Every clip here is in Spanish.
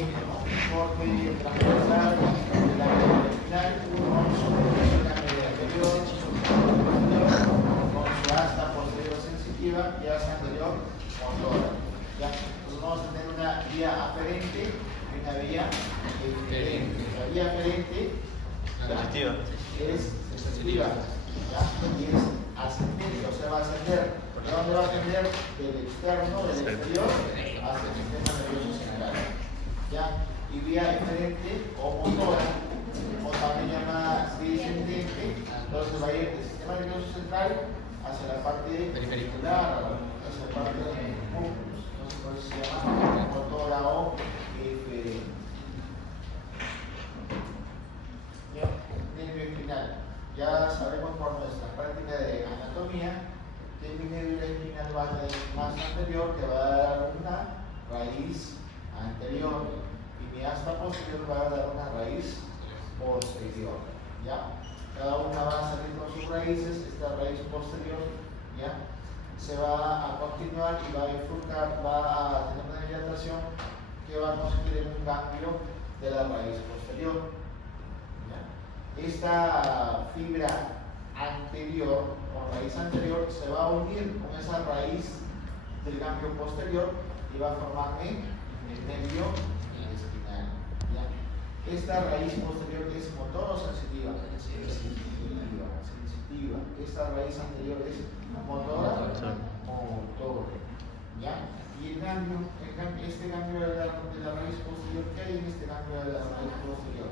mismo, ¿no? Corte transversal de la media espinal con su media anterior, con su asta posterior sensitiva y asta anterior motora. ¿Ya? Entonces vamos a tener una vía aferente y una vía eferente. La vía aferente es sensitiva, ¿ya? Y es ascendente, o sea, va a ascender. ¿De dónde va a ascender? Del externo, del exterior, hacia el sistema nervioso central. ¿Ya? Y vía eferente o motora, o también llamada descendente, entonces va a ir del sistema nervioso central hacia la parte periferal, hacia la parte de los músculos. Entonces, por eso se llama motora o eferente. Nervio espinal. Ya sabemos por nuestra práctica de anatomía que el nervio espinal va a tener más anterior que va a dar una raíz anterior y mi asta posterior va a dar una raíz posterior. ¿Ya? Cada una va a salir con sus raíces. Esta raíz posterior, ¿ya?, se va a continuar y va a bifurcar, va a tener una dilatación que va a consistir en un cambio de la raíz posterior. Esta fibra anterior o raíz anterior se va a unir con esa raíz del cambio posterior y va a formarme el nervio espinal. ¿Ya? Esta raíz posterior es motor o sensitiva. Sensitiva. Esta raíz anterior es motora. Motor. ¿Ya? Y el cambio, este cambio de la raíz posterior, ¿qué hay en este cambio de la raíz posterior?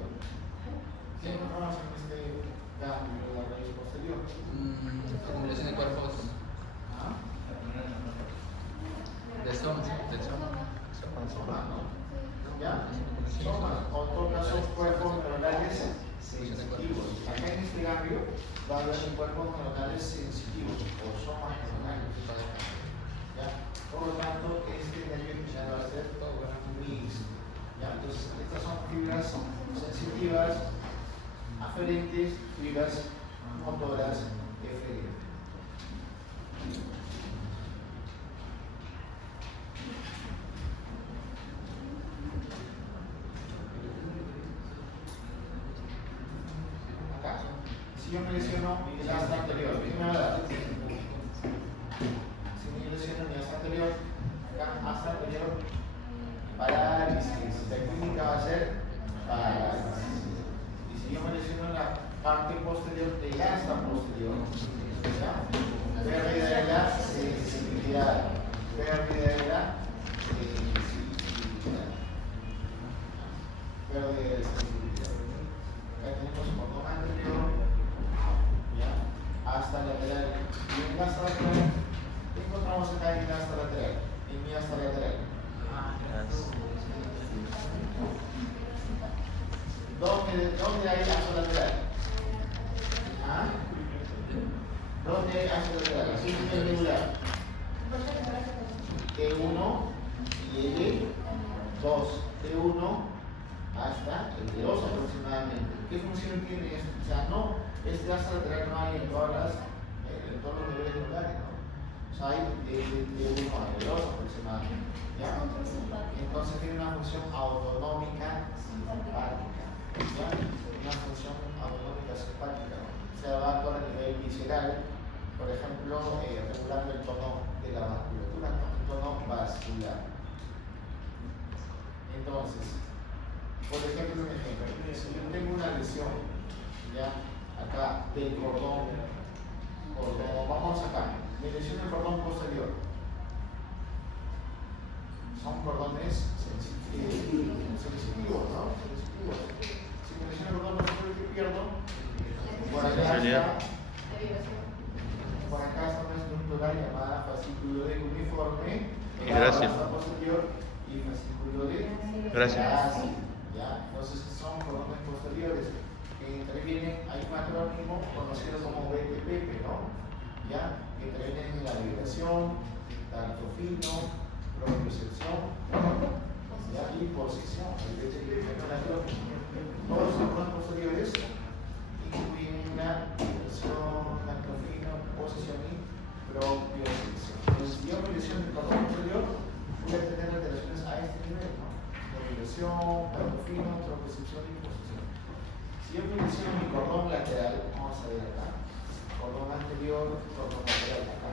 ¿Qué encontramos en este cambio de la raíz posterior? Acumulación de cuerpos. De soma. ¿Ya? Soma, o en todo caso, cuerpos neuronales sensitivos. Acá en este cambio va a haber cuerpos neuronales sensitivos o somas neuronales. ¿Ya? Por lo tanto, este nervio espinal va a ser mixto. ¿Ya? Entonces, estas son fibras sensitivas aferentes, fibras motoras eferentes. Acá, si yo me lesiono el asta anterior, ¿qué me va a dar? Si me lesiono mi asta anterior, acá, asta anterior, parálisis. La clínica va a ser parálisis. Si yo me lesiono en la parte posterior de la asta posterior, ¿ya? Pérdida de la sensibilidad, pérdida de la sensibilidad, pérdida de la sensibilidad. Acá tenemos cordón anterior, ¿ya?, asta lateral. Y en la asta lateral, ¿qué encontramos acá en la asta lateral? En mi asta lateral. ¿Dónde hay asta lateral? ¿Ah? ¿Dónde hay asta lateral? Así es regular. T1 y L2. T1 hasta el T2 aproximadamente. ¿Qué función tiene esto? O sea, no, este asta lateral no hay en todos los niveles regulares, ¿no? O sea, hay de T1 a L2 aproximadamente. ¿Ya? Entonces tiene una función autonómica simpática. ¿Ya? Una función autonómica simpática, ¿no? O sea, va a actuar a nivel visceral, por ejemplo, regulando el tono de la vasculatura, ¿no? El tono vascular. Entonces, por ejemplo, si yo tengo una lesión, ¿ya?, acá del cordón, vamos acá, me lesiono el cordón posterior. Son cordones sensitivos, ¿no? Sensitivos. Si me lesiono el cordón posterior, ¿qué pierdo? Por acá está una estructura llamada fascículo de uniforme, Gracias. posterior y fascículo de Gracias. ¿ya? Entonces son cordones posteriores. Intervienen, hay un acrónimo conocido como BTP, ¿no? ¿Ya? Que intervienen en la vibración, tanto fino, propiocepción, ¿ya?, y posición. El BTP es un acrónimo. Todos los cordones posteriores incluyen una vibración, tanto fino, posición y propiocepción. Entonces, si yo me lesiono el cordón posterior, voy a tener alteraciones a este nivel, ¿no? De vibración. propriocepción, propriocepción y posición. Si yo me menciono mi cordón lateral, vamos a ver acá, cordón anterior, cordón lateral acá,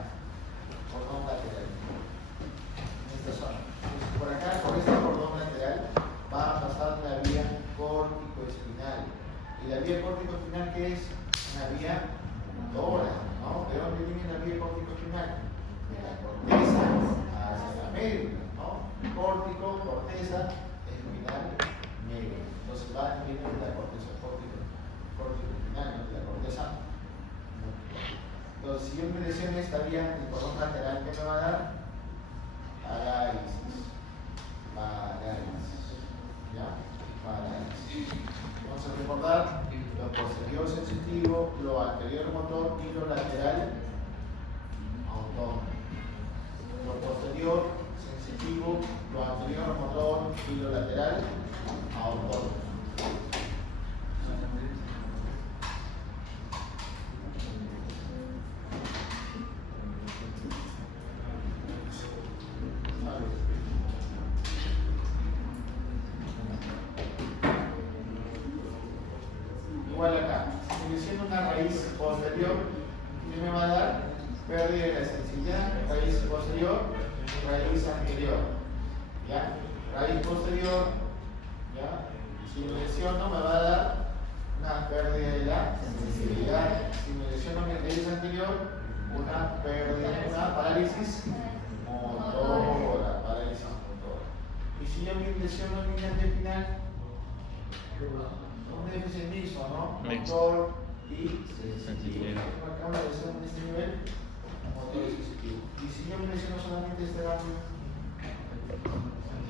cordón lateral, en esta zona. Entonces, por acá, por este cordón lateral, va a pasar la vía córtico-espinal. ¿Y la vía córtico-espinal qué es? Una vía motora, ¿no? ¿De dónde viene la vía córtico-espinal? De la corteza hacia la médula, ¿no? Córtico, corteza, espinal, médula. Entonces viene de la corteza córtico-espinal, ¿no? De la corteza. Entonces, si yo me lesiono esta vía del cordón lateral, ¿qué me va a dar? Parálisis. ¿Ya? Parálisis. Vamos a recordar lo posterior sensitivo, lo anterior motor y lo lateral autónomo. Lo posterior sensitivo, lo anterior motor y lo lateral autónomo. Igual acá, si me siento una raíz posterior, ¿qué me va a dar? Pérdida de la sensibilidad, raíz posterior, raíz anterior. ¿Ya? Raíz posterior, ¿ya? Si me lesiono me va a dar una pérdida de la sensibilidad. Si me lesiono mi raíz anterior, una pérdida, una parálisis motora, parálisis motora. Y si yo me lesiono mi glande espinal, un déficit mixto, ¿no? Motor y sensitivo. Acá una lesión en este nivel, motor y sensitivo. Y si yo me lesiono solamente este cambio,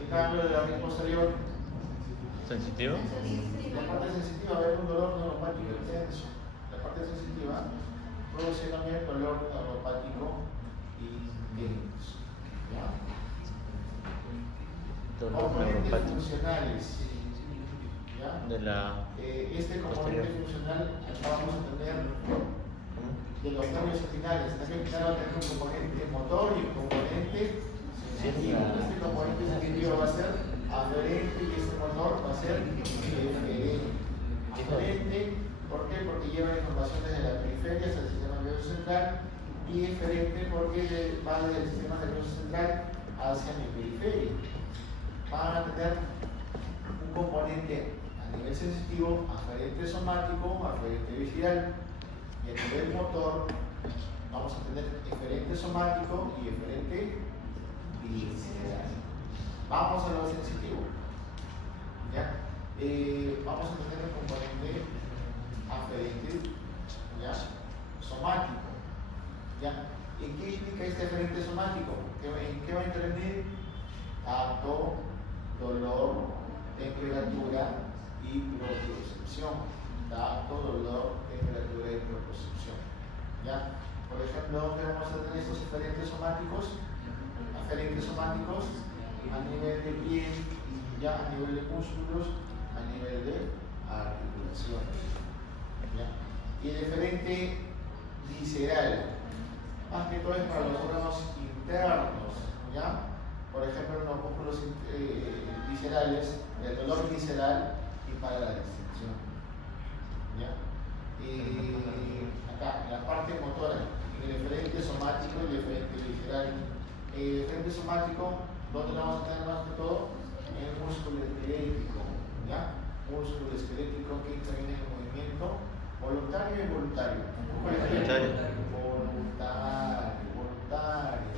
el cambio de la raíz posterior, ¿Sensitivo? la parte sensitiva va a haber un dolor neuropático intenso. La parte sensitiva produce también dolor neuropático intenso. ¿Ya? Dolor Componentes neuropático. funcionales. ¿Ya? De la Este componente posterior. funcional vamos a tener de los nervios espinales. El nervio espinal va a tener un componente motor y un componente sensitivo. Este componente sensitivo va a ser aferente y este motor va a ser eferente. Aferente, ¿por qué? Porque lleva información desde la periferia hacia el sistema nervioso central, y eferente porque va desde el sistema nervioso central hacia mi periferia. Van a tener un componente a nivel sensitivo, aferente somático, aferente visceral, y a nivel motor vamos a tener eferente somático y eferente visceral. Vamos a lo sensitivo. ¿Ya? Vamos a tener el componente aferente, ¿ya? Somático. ¿Ya? ¿En qué implica este aferente somático? ¿En qué va a intervenir? Tacto, dolor, temperatura y propriocepción. Tacto, dolor, temperatura y propriocepción. ¿Ya? Por ejemplo, ¿dónde vamos a tener estos aferentes somáticos? Aferentes somáticos a nivel de piel, y ya a nivel de músculos, a nivel de articulaciones. ¿Ya? Y el eferente visceral, más que todo es para los órganos internos. ¿Ya? Por ejemplo, los músculos viscerales, el dolor visceral y para la distensión. ¿Ya? Acá, en la parte motora, el eferente somático y el eferente visceral. El eferente somático, ¿dónde lo vamos a tener más que todo? En el músculo esquelético. ¿Ya? Músculo esquelético que interviene en el movimiento voluntario e involuntario. Voluntario.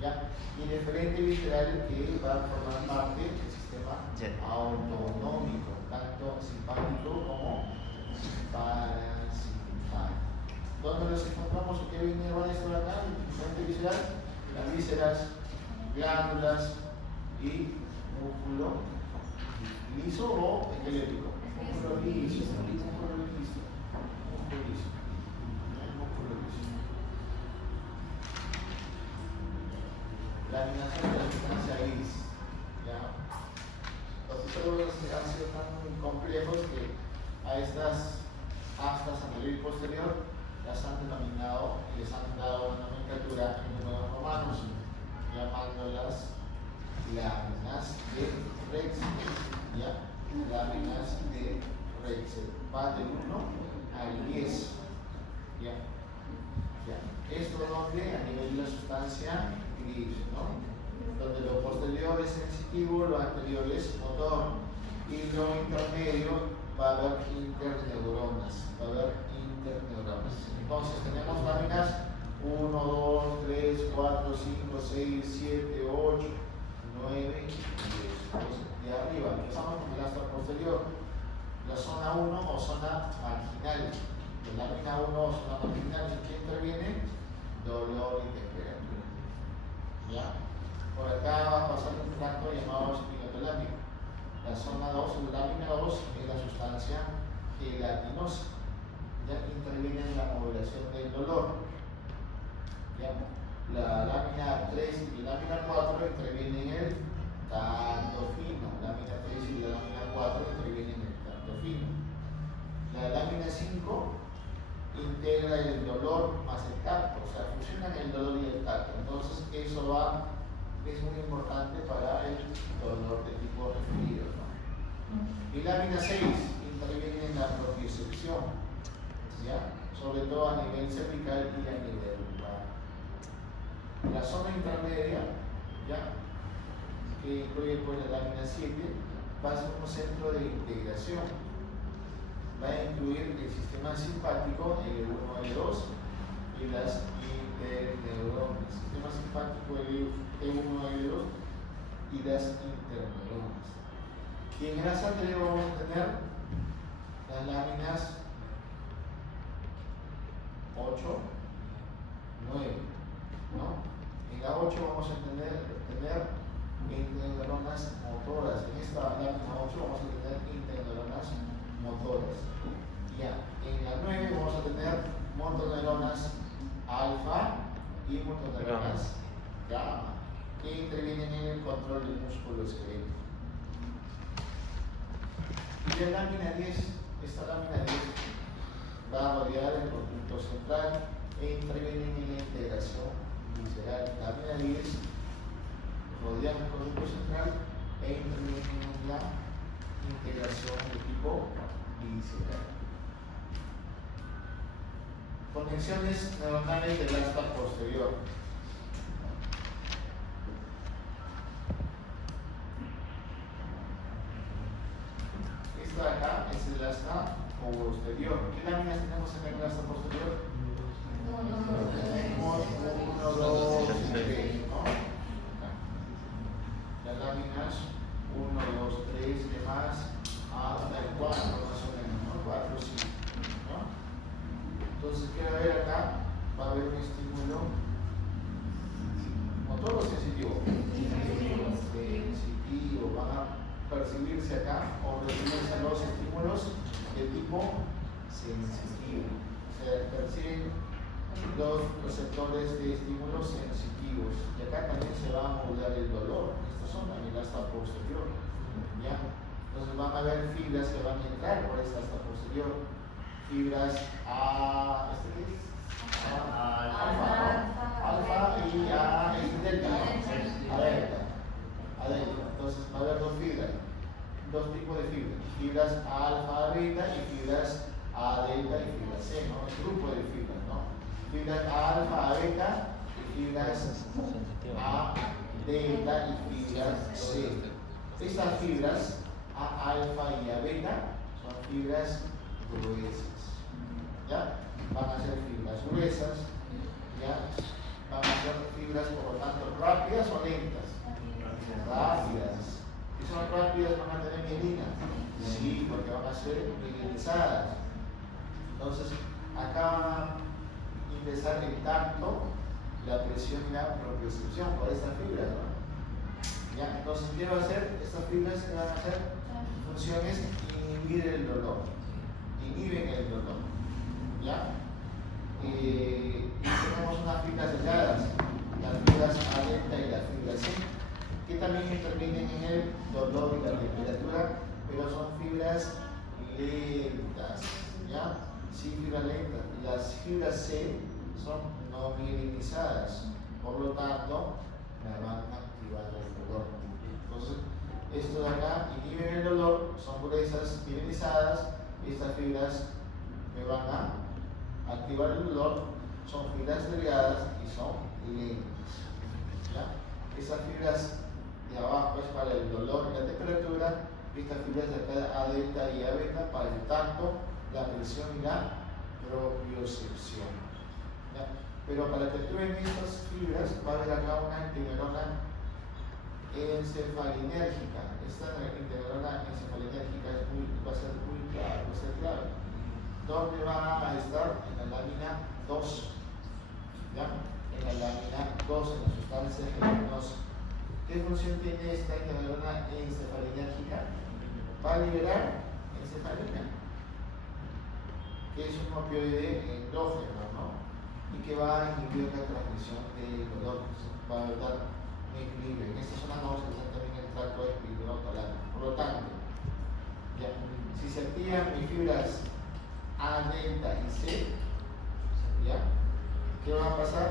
¿Ya? Y el eferente visceral que va a formar parte del sistema autonómico, tanto simpático como parasimpático. ¿Dónde los encontramos o qué viene de esto de acá? El eferente visceral, las vísceras, glándulas y músculo liso o esquelético. Músculo liso. La eliminación de la sustancia gris. ¿Ya? Los histólogos han sido tan complejos que a estas astas anterior y posterior las han denominado y les han dado una nomenclatura en números romanos, llamándolas láminas de Rexel, ¿ya? Láminas de Rexel. Va del 1 al 10, ¿ya? ¿Ya? Esto donde a nivel de la sustancia gris, ¿no? Donde lo posterior es sensitivo, lo anterior es motor, y lo intermedio va a haber interneuronas, Entonces tenemos láminas 1, 2, 3, 4, 5, 6, 7, 8, 9 y 10. Entonces, de arriba empezamos con el asta posterior, la zona 1 o zona marginal. La lámina 1 o zona marginal, ¿en qué interviene? Dolor y temperatura. ¿Ya? Por acá va a pasar un tracto llamado espinotalámico. La zona 2, la lámina 2, es la sustancia gelatinosa. Ya interviene en la modulación del dolor. ¿Ya? La lámina 3 y la lámina 4 intervienen en el tacto fino. La lámina 3 y la lámina 4 intervienen en el tacto fino. La lámina 5 integra el dolor más el tacto, o sea, fusionan el dolor y el tacto. Entonces, eso es muy importante para el dolor de tipo referido, ¿no? Y lámina 6 interviene en la propiocepción, ¿ya? Sobre todo a nivel cervical y a nivel lumbar. La zona intermedia, ¿ya? Que incluye pues la lámina 7, va a ser un centro de integración. Va a incluir el sistema simpático, L1, L2 y las interneuronas. El sistema simpático, L1, L2 y las interneuronas. Y en grasa anterior vamos a tener las láminas 8, 9, ¿no? En la 8 vamos a tener interneuronas motoras. En esta lámina 8 vamos a tener interneuronas motoras. Ya, en la 9 vamos a tener motoneuronas alfa y motoneuronas gamma, que intervienen en el control del músculo esquelético. Y la lámina 10, esta lámina 10 va a rodear el conducto central e intervienen en la integración visceral. La lámina 10 rodea el conducto central e intervienen en la integración de tipo visceral. Conexiones neuronales del asta posterior. Esta de acá es el asta posterior. ¿Qué láminas tenemos en el asta posterior? Tenemos 1, 2, 3, ¿no? Las láminas 1, 2, 3 y demás hasta el 4 más o menos, ¿no? 4, 5, ¿no? Entonces, ¿qué va a haber acá? Va a haber un estímulo motor o sensitivo. Sensitivo. Van a percibirse acá o recibirse los estímulos de tipo sensitivo. O sea, perciben los receptores de estímulos sensitivos. Y acá también se va a modular el dolor. Estas son también la asta posterior. ¿Ya? Entonces van a haber fibras que van a entrar por esta asta posterior. Fibras A, ¿este qué es? Alfa y A es delta. A delta. Entonces va a haber dos tipos de fibras. Fibras alfa, beta y fibras A delta y fibras C, ¿no? Es grupo de fibras, ¿no? Fibras alfa, beta y fibras A delta y fibras C. Estas fibras A alfa y A beta son fibras gruesas. ¿Ya? Van a ser fibras gruesas, ¿ya? Van a ser fibras, por lo tanto, rápidas o lentas. Rápidas. Si son rápidas, van a tener mielina. Sí, porque van a ser mielinizadas. Entonces, acá van a ingresar el tacto, la presión y la propiocepción por estas fibras, ¿no? ¿Ya? Entonces, ¿qué va a hacer? Estas fibras que van a hacer funciones inhibir el dolor. Inhiben el dolor. ¿Ya? Y tenemos unas fibras delgadas, las fibras A delta y las fibras C, que también intervienen en el dolor y la temperatura, pero son fibras lentas. ¿Ya? Sí, fibras lentas. Las fibras C son no mielinizadas, por lo tanto, me van a activar el dolor. Esto de acá inhiben el dolor, son gruesas, virilizadas, y estas fibras me van a activar el dolor, son fibras delgadas y son lentas. ¿Ya? Esas fibras de abajo es para el dolor y la temperatura, y estas fibras de acá A delta y A beta para el tacto, la presión y la propiocepción. ¿Ya? Pero para que actúen estas fibras va a haber acá una interneurona encefalinérgica. Esta interneurona encefalinérgica va a ser muy clave, ¿Dónde va a estar? En la lámina 2. ¿Ya? En la lámina 2, en la sustancia gelatinosa. ¿Qué función tiene esta interneurona encefalinérgica? Va a liberar encefalina, que es un opioide endógeno, ¿no? Y que va a inhibir la transmisión del dolor, va a dar un equilibrio. En esta zona no se usa también el tracto epiglotal. Por lo tanto, ¿ya? Si se activan mis fibras A, delta y C, ¿ya? ¿Qué va a pasar?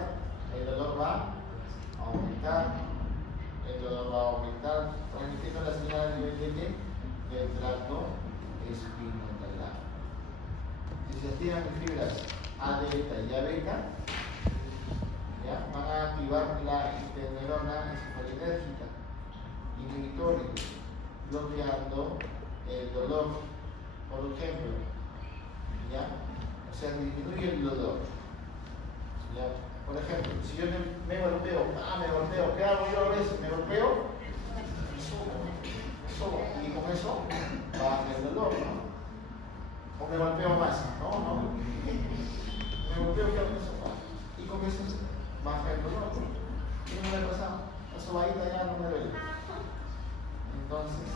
El dolor va a aumentar, transmitiendo la señal a nivel del tracto espinotalar. Si se activan mis fibras A delta y A beta, ¿ya? Van a activar la interneurona encefalínérgica inhibitoria, bloqueando el dolor, por ejemplo, ¿ya? O sea, disminuye el dolor, ¿ya? Por ejemplo, si yo me golpeo, ¿qué hago yo a veces? Me golpeo, me subo, y con eso baja el dolor, ¿no? O me golpeo más, no. Me golpeo, ¿qué hago? Y con eso baja el dolor. ¿Qué no me pasa? La sobadita ya no me duele. Entonces,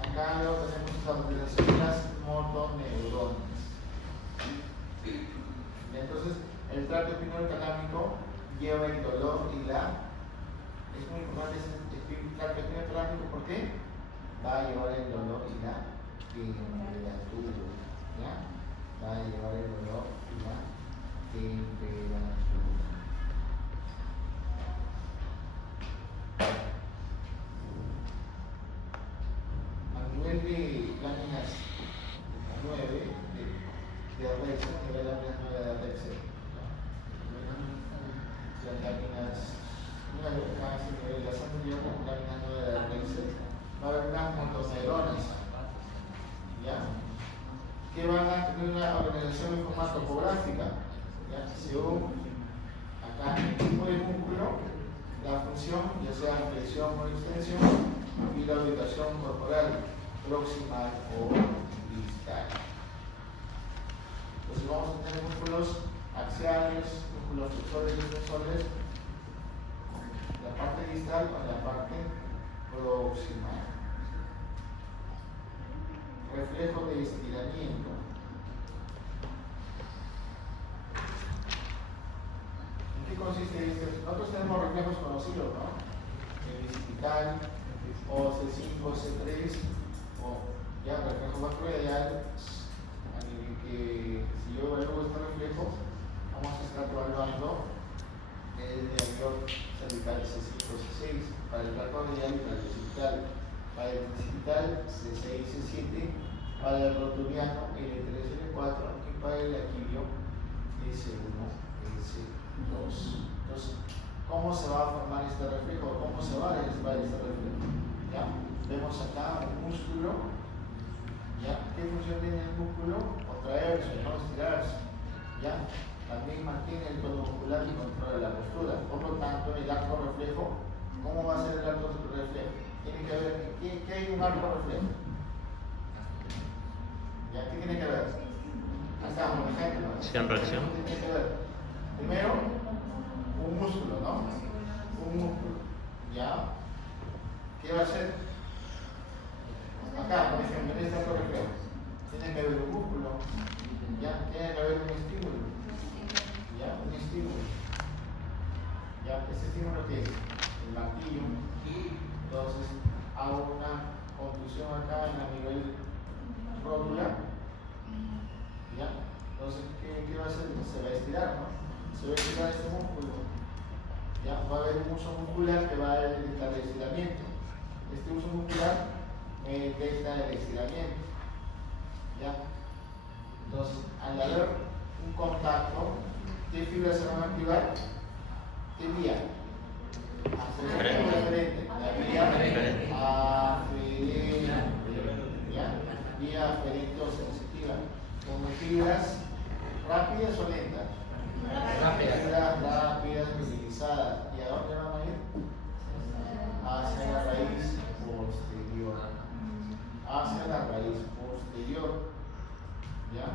acá luego tenemos la utilización de las motoneuronas. Entonces, el tracto espinotalámico lleva el dolor y es muy importante el tracto espinotalámico, ¿por qué? Va a llevar el dolor y la temperatura, ¿ya? Va a llevar el dolor y la temperatura. A nivel de láminas 9 de Arrexia, a nivel de láminas 9 de Arrexia, las láminas, una de cada nivel de la sangre, láminas 9 de Arrexia, va a haber unas motoneuronas, ¿ya? Que van a tener una organización en forma topográfica, ¿ya? Según acá el tipo de músculo, la función, ya sea flexión o extensión, y la ubicación corporal, proximal o distal. Entonces vamos a tener músculos axiales, músculos flexores y extensores, la parte distal con la parte proximal. Reflejo de estiramiento. ¿En qué consiste este? Nosotros tenemos reflejos conocidos, ¿no? El bicipital, o C5, C3, o ya reflejo macroedial, a nivel que si yo evalúo este reflejo, vamos a estar evaluando el nervio cervical C5, C6, para el macroedial y para el bicipital. Para el bicipital C6, C7, para el rotuliano L3, L4 y para el aquilio S1, S2. Entonces, ¿cómo se va a formar este reflejo? ¿Cómo se va a realizar este reflejo? ¿Ya? Vemos acá un músculo. ¿Ya? ¿Qué función tiene el músculo? Contraerse, no estirarse. ¿Ya? También mantiene el tono muscular y controla la postura. Por lo tanto, el arco reflejo, ¿cómo va a ser el arco reflejo? Tiene que ver, ¿qué hay un arco reflejo? ¿Ya? ¿Qué tiene que ver? Acá, por ejemplo. Acción, reacción. ¿Qué tiene que ver? Primero, un músculo, ¿no? Un músculo. ¿Ya? ¿Qué va a hacer? Acá, por ejemplo, en este arco reflejo. Tiene que haber un músculo. ¿Ya? Tiene que haber un estímulo. ¿Ya? Un estímulo. ¿Ya? ¿Ese estímulo qué es? El martillo. Entonces, hago una contusión acá en el nivel rótula. ¿Ya? Entonces, ¿qué va a hacer? Se va a estirar, ¿no? Se va a estirar este músculo. ¿Ya? Va a haber un uso muscular que va a evitar el estiramiento. este uso muscular me detecta el estiramiento. ¿Ya? Entonces, al haber un contacto, ¿qué fibras se van a activar? ¿Qué vía? Aferente o referente. La vía aferente. ¿Ya? Vía aferente o sensitiva. Con fibras rápidas o lentas. Fibras rápidas, movilizadas. ¿Y a dónde van a ir? Hacia la raíz posterior. Hacia la raíz posterior. ¿Ya?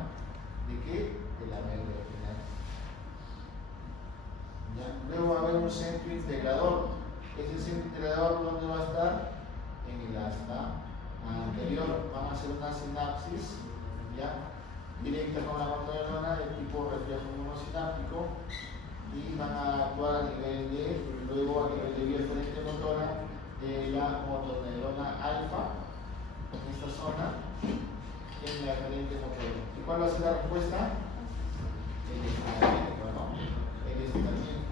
¿De qué? De la médula espinal. ¿Ya? Luego va a haber un centro integrador. Ese centro integrador, ¿dónde va a estar? En el asta anterior. Van a hacer una sinapsis, ¿ya? Directa con la motoneurona de tipo reflejo monosináptico y van a actuar a nivel de, luego a nivel de vía eferente motora de la motoneurona alfa, en esta zona, en la eferente motora. ¿Y cuál va a ser la respuesta? El estiramiento, ¿no? El estiramiento.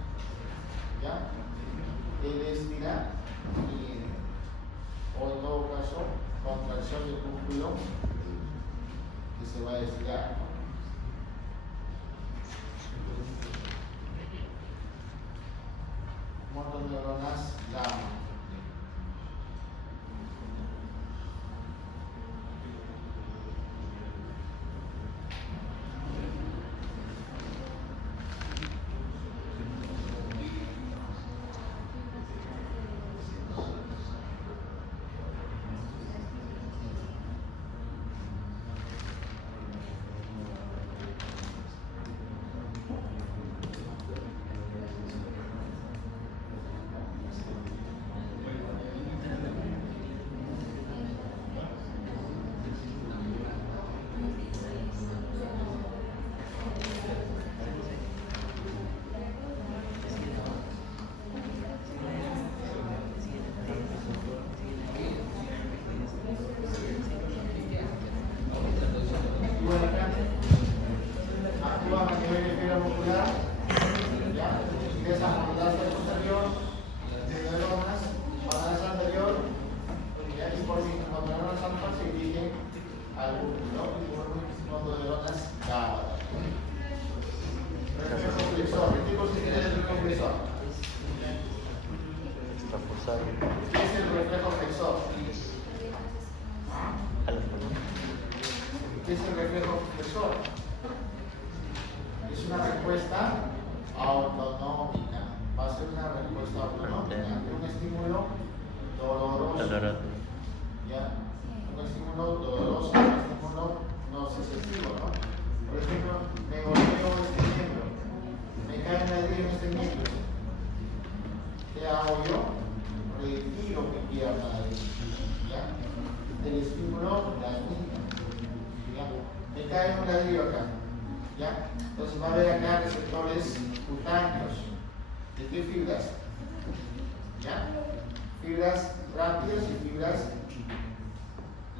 ¿Ya? El estiramiento. O en todo caso, contracción del músculo que se va a estirar. Motoneuronas gamma. ¿Qué es el reflejo flexor? ¿Qué es el reflejo flexor? Es una respuesta autonómica. Va a ser una respuesta autonómica ante un estímulo doloroso. ¿Ya? Un estímulo doloroso, un estímulo nocicitivo, ¿no? Por ejemplo, me golpeo este miembro, me cae un ladrillo en este miembro. ¿Qué hago yo? Retiro mi pierna de ahí, ¿ya? Del estímulo dañino, ¿ya? Me cae un ladrillo acá, ¿ya? Entonces va a haber acá receptores cutáneos. ¿De qué fibras? ¿Ya? Fibras rápidas y fibras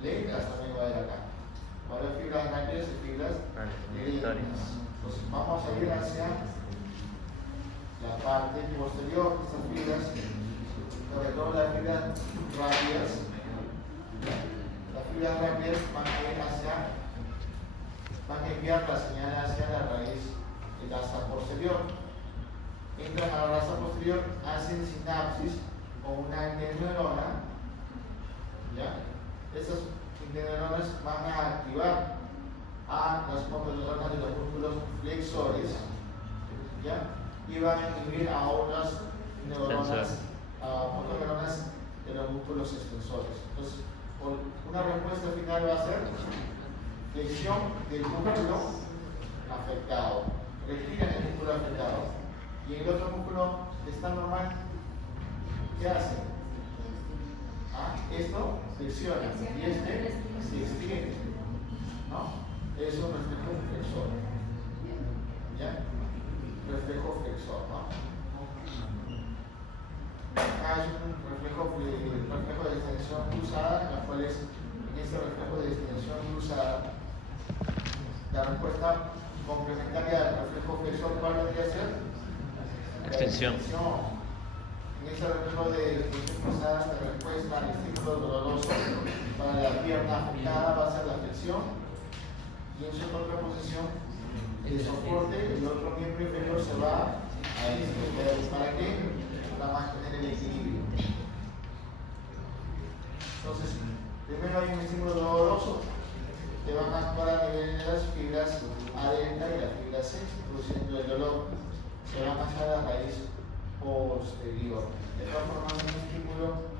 lentas también va a haber acá. Va a haber fibras rápidas y fibras lentas. Entonces vamos a ir hacia la parte posterior de estas fibras, sobre todo las fibras rápidas. Las fibras rápidas van a ir van a enviar la señal hacia la raíz del asta posterior. Entran a la raíz posterior, hacen sinapsis con una interneuronona, ¿ya? Estas interneuronas van a activar a las motoneuronas de los músculos flexores, ¿ya? Y van a inhibir a otras neuronas, motoneuronas de los músculos extensores. Entonces, una respuesta final va a ser flexión del músculo afectado. Retiran el músculo afectado. Y el otro músculo está normal. ¿Qué hace? Esto flexiona y este se extiende, ¿no? Es un reflejo flexor, ¿ya? Reflejo flexor, ¿no? Acá es un reflejo de extensión cruzada, en la cual es en este reflejo de extensión cruzada la respuesta complementaria del reflejo flexor, ¿cuál vendría a ser? Extensión. En En ese reflejo de expresión pasada de respuesta al estímulo doloroso para la pierna afectada va a ser la flexión y en su contraposición el soporte, el otro miembro inferior se va a extender. ¿Para qué? Para mantener el equilibrio. Entonces, primero hay un estímulo doloroso que va a actuar a nivel de las fibras A delta y la fibra C, produciendo el dolor. Se va a pasar a la raíz posterior. De todas formas, un estímulo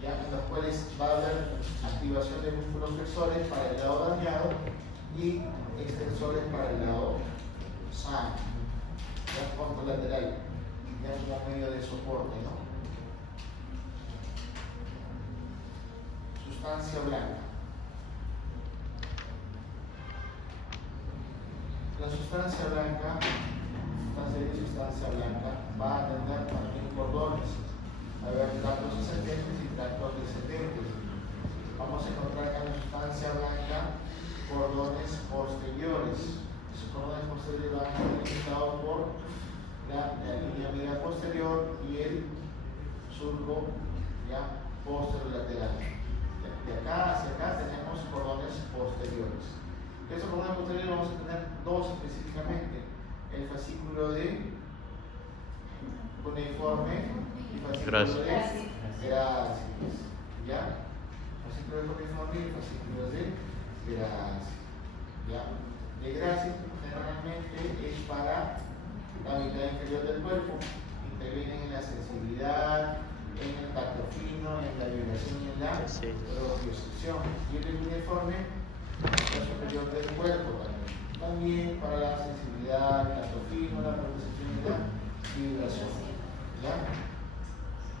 ya en los cuales va a haber activación de músculos flexores para el lado dañado y extensores para el lado sano, ya contralateral, ya como medio de soporte, ¿no? Sustancia blanca. La sustancia blanca, sustancia blanca, va a tener también cordones. Va a haber tractos ascendentes y tractos descendentes. Vamos a encontrar acá en la sustancia blanca cordones posteriores. Esos cordones posteriores van a estar limitados por la línea media posterior y el surco ya posterolateral. De acá hacia acá tenemos cordones posteriores. De esos cordones posteriores vamos a tener dos específicamente: el fascículo de cuneiforme y fascículo de grácil. ¿Ya? Fascículo de cuneiforme y fascículo de grácil. ¿Ya? De grácil generalmente es para la mitad inferior del cuerpo. Intervienen en la sensibilidad, en el tacto fino, en la vibración y en la propiocepción. Y el cuneiforme la superior del cuerpo también para la sensibilidad, el tacto fino, la propiocepción y la vibración. ¿Ya?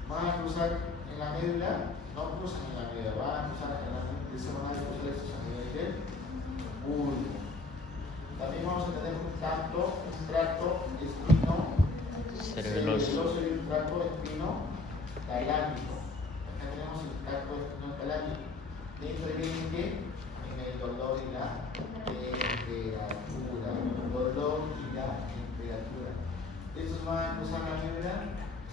Van a cruzar en la médula, no cruzan en la médula, van a cruzar generalmente, se van a cruzar estos a nivel del bulbo. También vamos a tener un tracto espino cerebeloso y un tracto espino talámico. Acá tenemos el tracto espino talámico. ¿Qué interviene qué? En el dolor y la temperatura. Dolor y la temperatura. ¿Estos van a cruzar la médula?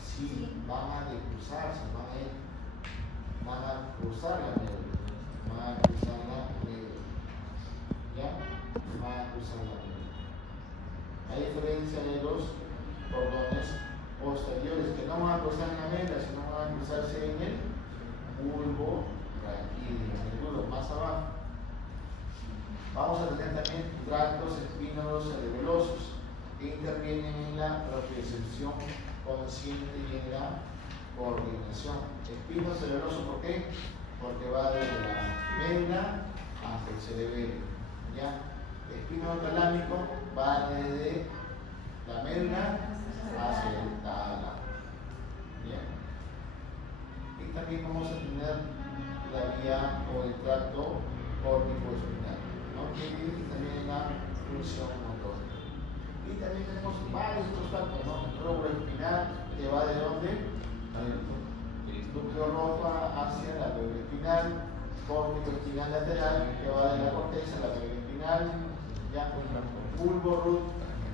Sí, van a decruzarse, van a cruzar la médula. Van a cruzar la médula. ¿Ya? Van a cruzar la médula. A diferencia de los cordones posteriores que no van a cruzar en la médula, sino van a cruzarse en el bulbo raquídeo, en el bulbo más abajo. Vamos a tener también tractos espinosos cerebelosos que intervienen en la propiocepción consciente y en la coordinación. Espino cerebeloso, ¿por qué? Porque va desde la médula hasta el cerebelo. ¿Ya? Espino talámico va desde la médula hacia el tálamo. Bien. Y también vamos a tener la vía o el tracto córtico-espinal, ¿no? Que también la función motora. Y también tenemos varios otros tractos, ¿no? El lóbulo espinal, que va de dónde? El núcleo rojo hacia la médula espinal, córtico espinal lateral, que va de la corteza a la médula espinal, ya bulbo root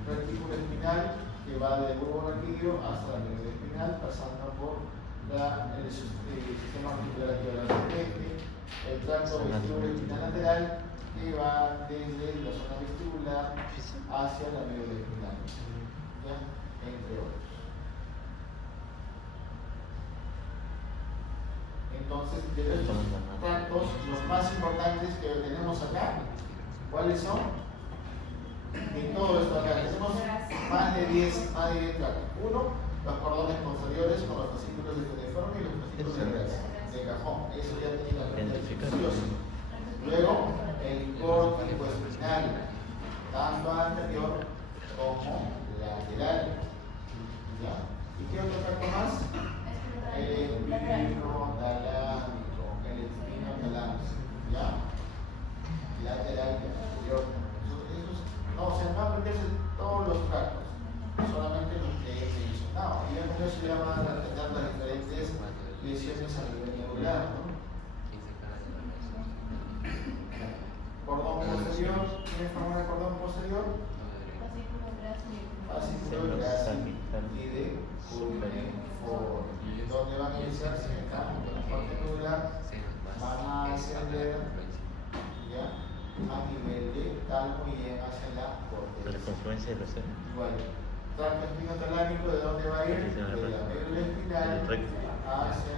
retículo espinal, que va del bulbo raquídeo hasta la médula espinal, pasando por el sistema articular ascendente, el tracto vestibular espinal lateral, que va desde la zona vestibular hacia la médula espinal, ¿ya? Entre otros. Entonces, de estos tractos, los más importantes que tenemos acá, ¿cuáles son? En todo esto acá tenemos más de 10 tractos. Uno, los cordones posteriores con los fascículos de cuneiforme y los fascículos de cajón. Eso ya tiene la identificación. Luego, el córtico espinal, tanto anterior como lateral. ¿Ya? ¿Y qué otro tracto más? El espino talámico. ¿Ya? Lateral y anterior. No, o sea, no aprenderse todos los tractos, solamente los que he mencionado. Y con eso ya van a tratar las diferentes lesiones a nivel medular, ¿no? Cordón posterior, ¿quién forma el cordón posterior? Fascículo grácil y de Pulmoneforo. Donde van a iniciarse acá, en la parte medular, van a ascender ya a nivel de talmo y llegan hacia la La corteza. confluencia de los senos. Igual, tracto espinotalámico, ¿de dónde va a ir? De la médula espinal hacia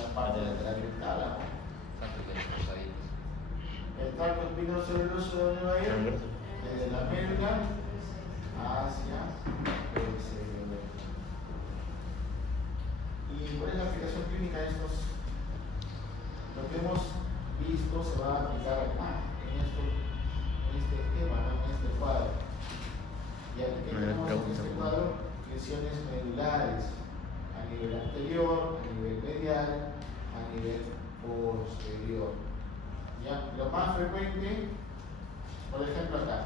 la parte lateral del tálamo. El tracto espinocerebroso, ¿de dónde va a ir? Desde la médula hacia el cerebro. ¿Y cuál es la aplicación clínica de estos? Lo que hemos visto se va a aplicar acá, en este esquema, ¿no? En este cuadro. Y aquí tenemos en este cuadro lesiones medulares a nivel anterior, a nivel medial, a nivel posterior. ¿Ya? Lo más frecuente, por ejemplo acá,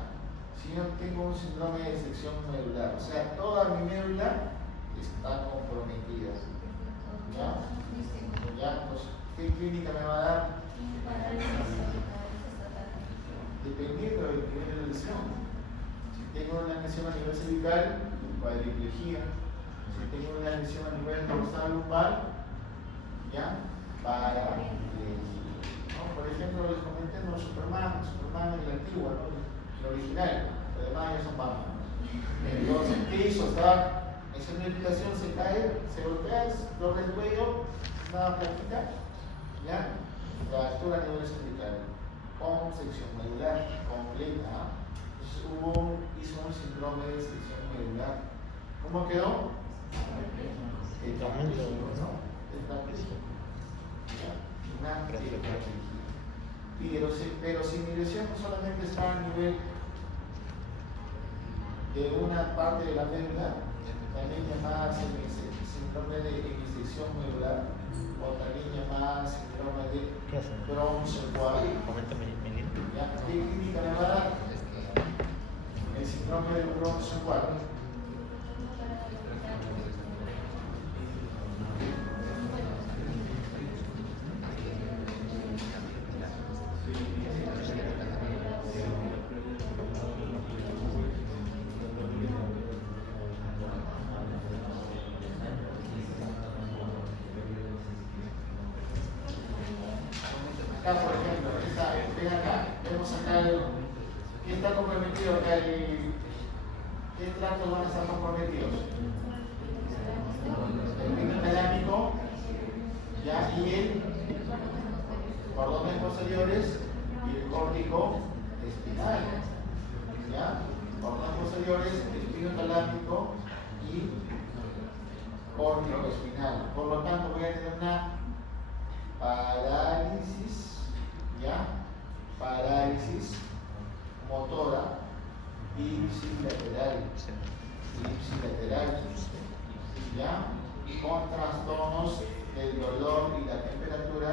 si yo tengo un síndrome de sección medular, o sea, toda mi médula está comprometida. ¿Ya? Pues, ¿qué clínica me va a dar? Dependiendo del nivel de lesión. Si tengo una lesión a nivel cervical, cuadriplejía. Si tengo una lesión a nivel dorsal lumbar, ¿ya? ¿no? Por ejemplo, les comenté Superman es el antiguo, ¿no? El original, los demás ya son Batman. Entonces, ¿qué hizo? Estaba en una habitación, se cae, se golpea, dobla el cuello, una plaquita, ¿ya? Fractura a nivel cervical, con sección medular completa. Entonces hizo un síndrome de sección medular. ¿Cómo quedó? Tetrapléjico, ¿no? Tetrapléjico. Una tetraplegia. Pero si mi lesión solamente está a nivel de una parte de la médula, también llamada síndrome de hemisección medular, o también llamada síndrome de Bronson-Wall. ¿Qué clínica le va a dar? El síndrome de Bronson-Wall. Acá, por ejemplo, ven acá, vemos acá ¿qué está comprometido acá? ¿Qué tractos van a estar comprometidos? El espinotalámico, ya, y el cordones posteriores y el córtico espinal, ya, cordones posteriores, espinotalámico y córtico espinal. Por lo tanto, voy a tener una parálisis, ¿ya? Parálisis motora ipsilateral, ¿ya? Con trastornos del dolor y la temperatura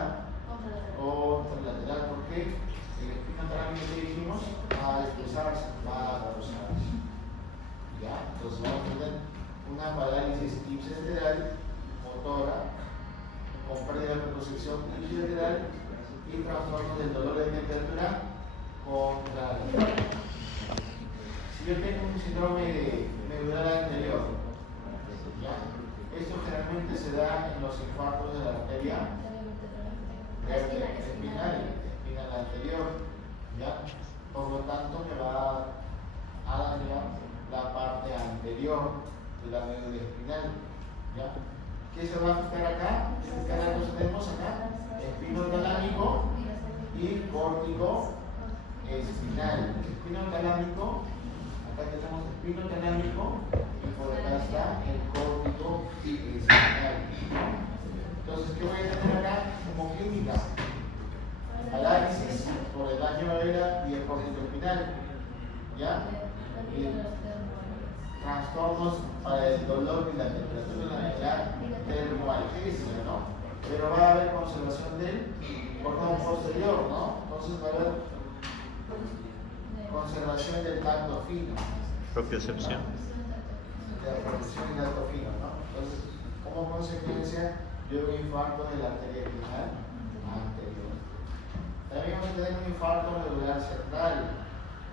contralateral, porque el espinotalámico que dijimos va a desplazarse, va a rozarse, ¿ya? Entonces vamos a tener una parálisis ipsilateral motora con pérdida de propiocepción ipsilateral y trastornos del dolor de temperatura contralateral. Si yo tengo un síndrome medular anterior, ¿ya? Esto generalmente se da en los infartos de la arteria espinal anterior, ¿ya? Por lo tanto, me va a dañar la parte anterior de la médula espinal, ¿ya? ¿Qué se va a afectar acá? ¿Qué caracos tenemos acá? Espinotalámico y córtico espinal. Espinotalámico, acá tenemos espinotalámico y por acá está el córtico espinal. Entonces, ¿qué voy a tener acá como clínica? Parálisis por el daño a la y el córtico espinal, ¿ya? Y trastornos para el dolor y la temperatura en la termoalgesia, ¿no? Pero va a haber conservación del cordón posterior, ¿no? Entonces va a haber conservación del tacto fino. Propiocepción. De la propiocepción y tacto fino, ¿no? Entonces, como consecuencia, yo un infarto de la arteria espinal anterior. También vamos a tener un infarto medular central.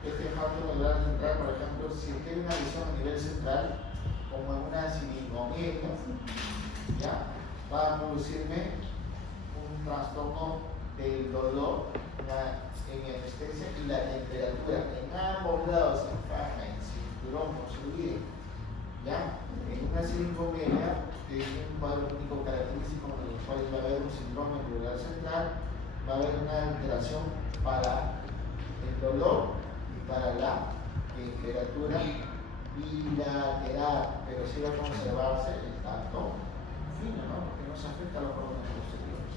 este infarto medular central, por ejemplo, si es que hay una lesión a nivel central, como en una siringomelia, ya va a producirme un trastorno del dolor, en anestesia y la temperatura en ambos lados, en faja, en cinturón, no se olviden. ¿Ya? En una siringomelia, que es un cuadro clínico característico en el cual va a haber un síndrome medular central, va a haber una alteración para el dolor y para la temperatura bilateral, pero sí va a conservarse el tacto fino, ¿no? Porque no se afecta a los órganos posteriores.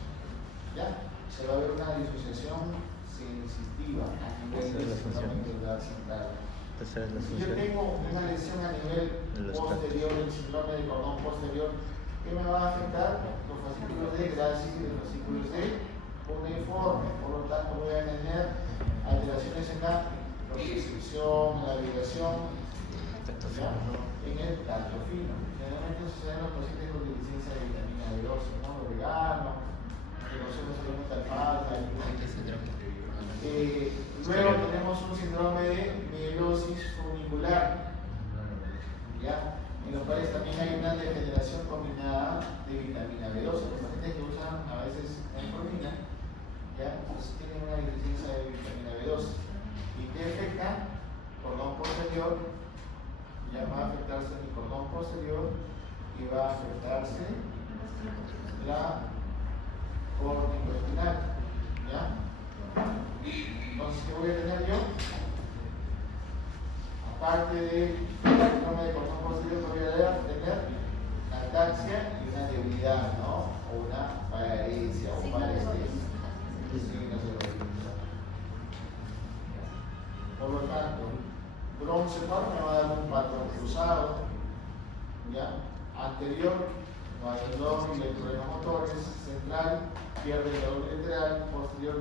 ¿Ya? Se va a ver una disociación sensitiva a nivel del síndrome medular central. Esa es la Si yo función. tengo una lesión a nivel posterior, el síndrome del cordón posterior, ¿qué me va a afectar? Los fascículos de Gracie y los fascículos de cuneiforme. Por lo tanto, voy a tener alteraciones en la propriocepción, en la vibración, ¿ya? En el tacto fino. Generalmente sucede en los pacientes con deficiencia de vitamina B12, ¿no? Los veganos, que consumen solamente alfalfa, luego tenemos un síndrome de mielosis funicular, ¿ya? En los cuales también hay una degeneración combinada de vitamina B12. Los pacientes que usan a veces metformina, ¿ya? Pues tienen una deficiencia de vitamina B12. ¿Y qué afecta? Cordón posterior, ya va a afectarse el cordón posterior y va a afectarse la corticoespinal, ¿ya? Entonces, ¿qué voy a tener yo? Aparte del síndrome de cordón posterior, voy a tener una ataxia y una debilidad, ¿no? O una paresia o parestesia. Por lo tanto, broncepar me va a dar un patrón cruzado, ¿ya? Anterior, no hay dolor ni electromotores, central, pierde el dolor lateral, posterior,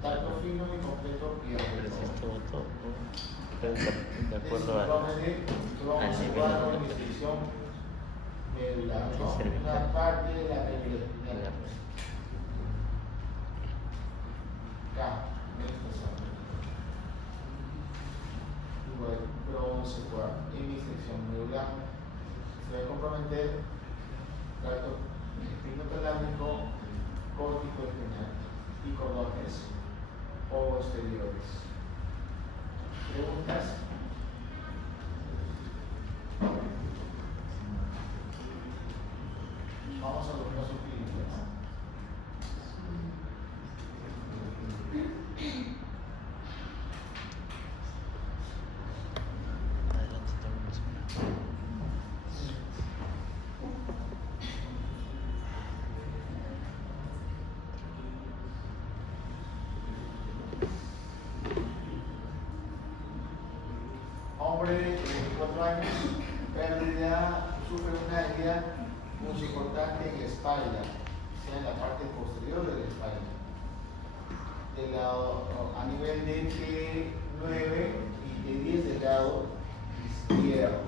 tacto fino y completo pierde Pero el si es dolor. todo, de acuerdo al de broncepar o inhibición medular, ¿no? Una parte de la periodontal. Acá, en esta zona. Luego, broncepar en mi sección medular. Se va a comprometer tracto espinotalámico, córtico espinal y cordones posteriores. ¿Preguntas? Vamos a los casos clínicos, ¿no? Adelante, tomemos una. Hombre de 24 años, pérdida, sufre una herida muy importante en la espalda, sea en la parte posterior de la espalda. A nivel de T9 y T10 del lado izquierdo.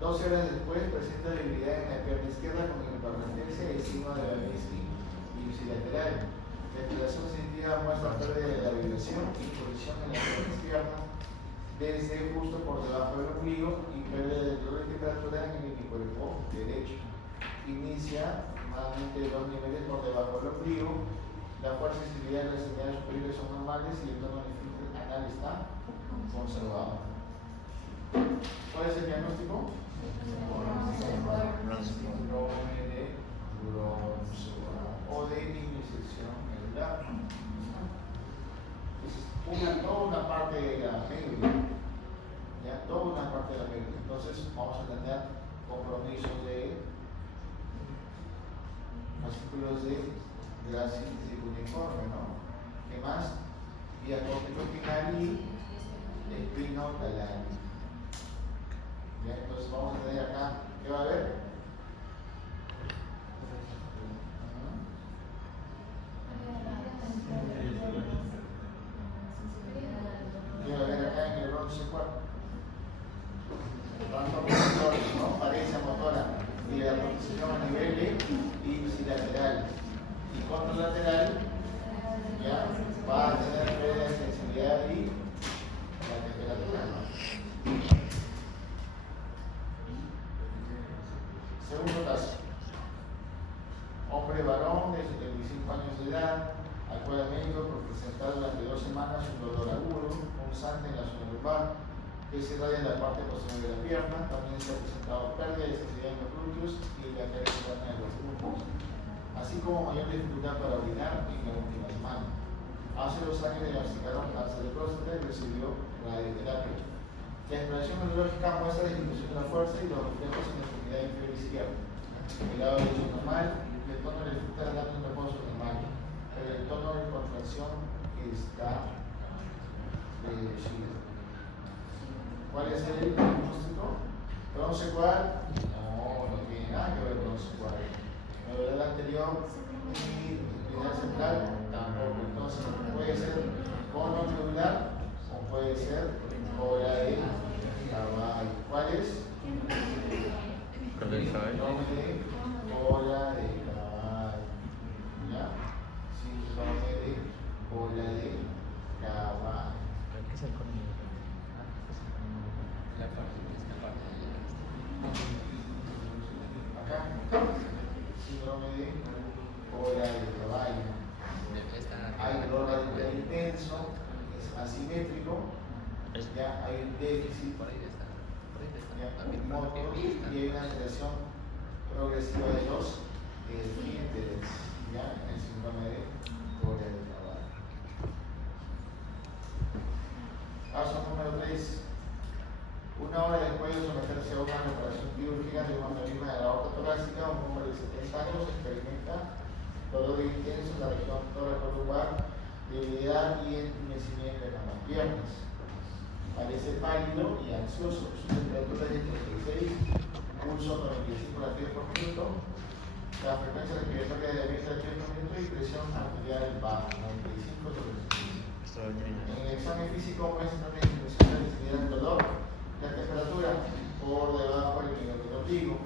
12 horas después presenta debilidad en la pierna izquierda con hiperretensia y signo de la ipsilateral. La activación sensitiva muestra pérdida de la vibración y posición en la pierna izquierda desde justo por debajo del ombligo y pérdida de dolor y temperatura en el hemicuerpo derecho. Inicia normalmente 2 niveles por debajo del ombligo. La fuerza y sensibilidad de las señales superiores son normales y el tono del esfínter anal está conservado. ¿Cuál es el diagnóstico? Síndrome de bronceado o de iniciación medular. Es toda una parte de la médula, ¿ya? Toda una parte de la médula. Entonces vamos a tener compromisos de fascículos de Gracie y cuneiforme, ¿no? ¿Qué más? Vía corticoespinal y espinotalámica. ¿Ya? Entonces vamos a tener acá, ¿qué va a haber? ¿Qué va a haber acá en el bronce 4? Motores, ¿no? Parencia motora y la posición a nivel de ipsilateral y contralateral, ¿ya? va a tener pérdida de sensibilidad y la temperatura, ¿no? Segundo caso. Hombre varón de 75 años de edad, al cual el médico por presentar durante 2 semanas un dolor agudo, punzante en la zona lumbar, que se irradia en la parte posterior de la pierna. También se ha presentado pérdida de sensibilidad en los glúteos y la caída interna de los muslos, así como mayor dificultad para orinar en la última semana. Hace 2 años diagnosticaron cáncer de próstata y recibió radioterapia. La exploración neurológica muestra disminución de la fuerza y los reflejos en la extremidad inferior izquierda. El lado derecho normal, el tono de la fruta dando un reposo normal, pero el tono de contracción está reducido. ¿Cuál es el diagnóstico? Bronce cual, no tiene nada que ver con bronce cual. El anterior y espinal central tampoco. Entonces puede ser cono tubular o puede ser cola de caballo. ¿Cuál es? Cola de caballo. Síndrome de cola de caballo. ¿Ya? Síndrome de cola de caballo. ¿Qué es el cono? La parte, esta parte de Acá, síndrome de cola de caballo. Hay dolor radicular intenso, es asimétrico, ya hay un déficit por ahí está. ya, También motor y hay una alteración progresiva de los esfínteres, ya en el síndrome de cola de caballo. Caso número 3. 1 hora después de someterse a una reparación quirúrgica de un aneurisma de la aorta torácica, un hombre de 70 años experimenta dolor intenso en la región tóraco-lumbar, debilidad y entumecimiento en ambas piernas. Parece pálido y ansioso. Su temperatura es de 36, pulso 95 latidos por minuto, la frecuencia respiratoria de 20 latidos por minuto y presión arterial baja, 95 sobre 65. En el examen físico muestra una disminución de la intensidad del dolor, la temperatura por debajo del microtigo.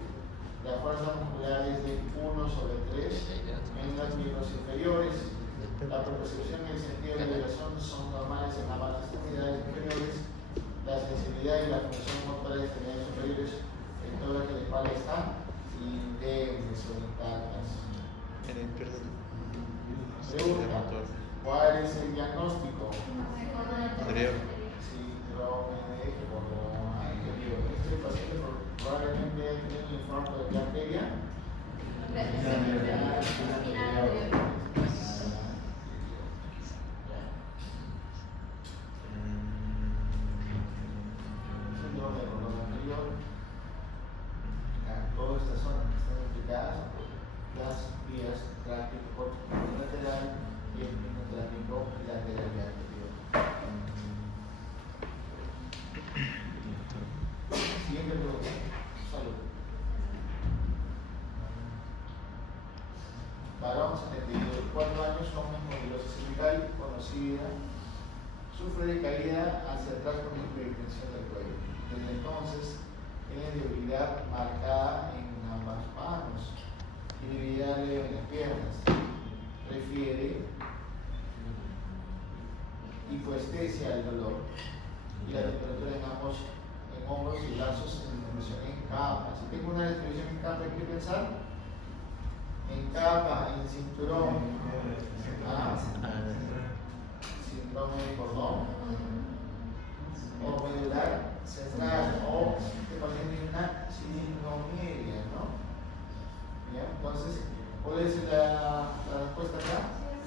La fuerza muscular es de 1 sobre 3 en los miembros inferiores. La propiocepción y el sentido de liberación son normales en ambas extremidades inferiores. La sensibilidad y la función motora de extremidades superiores en toda la espalda están indemnes o intactas. Pregunta: ¿cuál es el diagnóstico? Síndrome de cordón anterior. Este paciente probablemente haya tenido un infarto de la arteria. Síndrome de cordón anterior. Todas estas zonas que están implicadas por las vías tráfico lateral y el tráfico lateral y anterior. Siguiente pregunta. Salud. Varón, 74 años, hombre con esclerosis cervical conocida, sufre de caída hacia atrás con hipertensión del cuello. Desde entonces tiene debilidad marcada en ambas manos y debilidad leve en las piernas. Refiere hipoestesia al dolor y la temperatura en hombros y brazos en distribución en capa. Si tengo una distribución en capa, hay que pensar en capa, en cinturón, síndrome de cordón, o medular central, o este paciente tiene una sindromiela, ¿no? ¿Ya? Entonces, ¿cuál es la respuesta acá?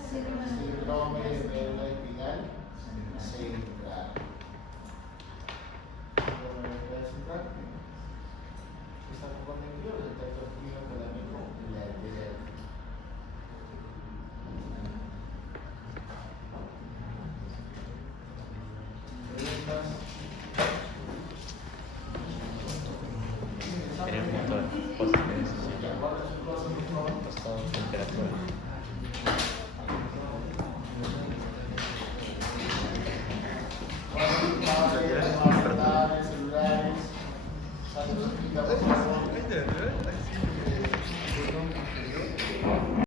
Síndrome de médula espinal central. Síndrome de médula central. Está comprometido el tracto espinocalámico lateral. ¿Preguntas? Quería preguntar, ¿cuál es ¿Ya? ¿Cuál es su cosa, por favor? temperatura?